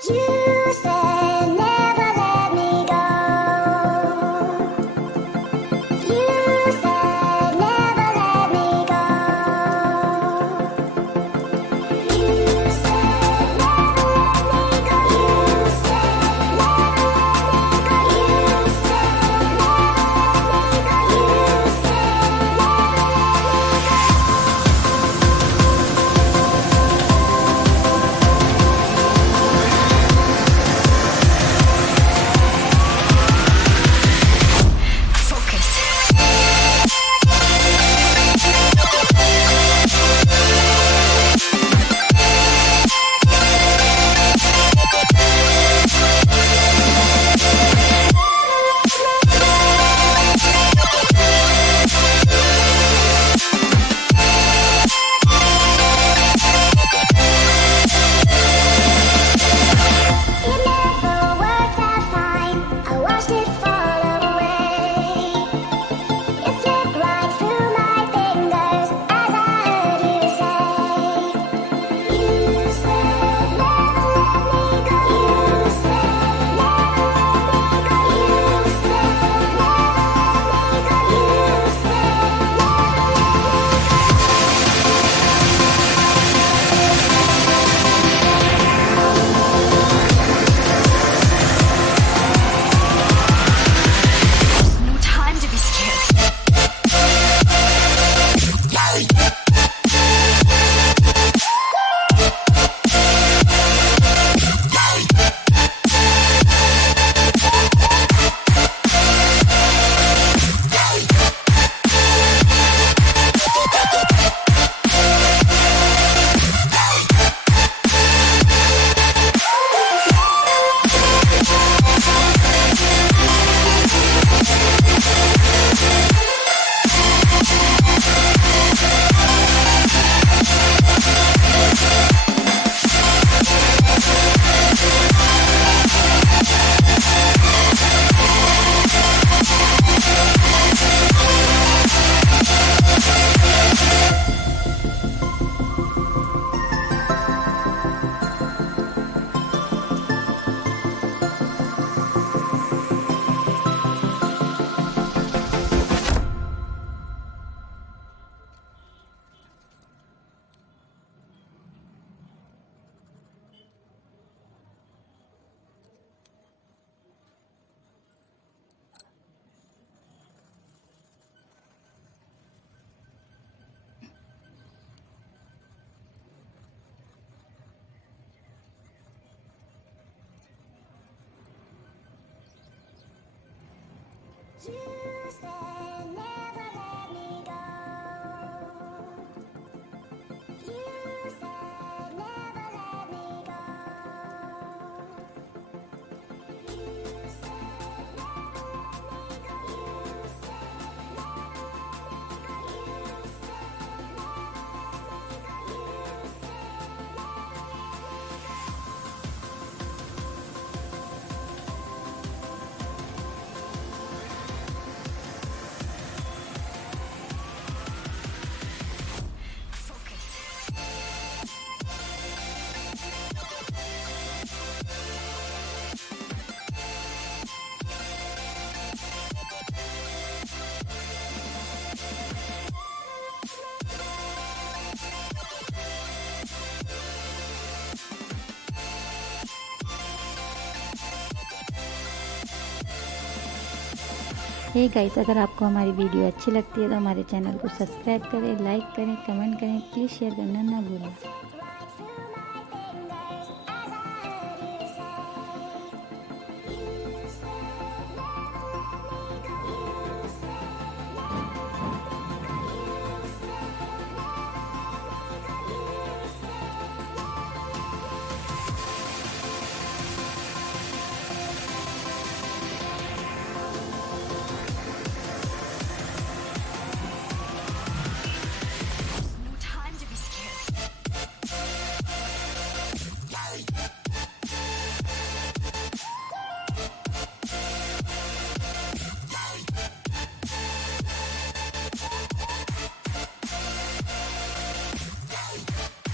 You said never let me go. You said never let me go. You said never let me go. You said never let me go. You said never let me go. You said it never worked out fine. I watched it fall away. It slipped right through my fingers as I heard you say. You said never let me go. You said never let me go. You said never let me go. You said No time to be scared. you said never let me go. You said never let me go. You said never let me go. You said never let me go. You said never let me go. You hey guys, अगर आपको हमारी video अच्छी लगती है तो हमारे channel को subscribe करें, लाइक करें, कमेंट करें, प्लीज़ शेयर करना ना भूलें।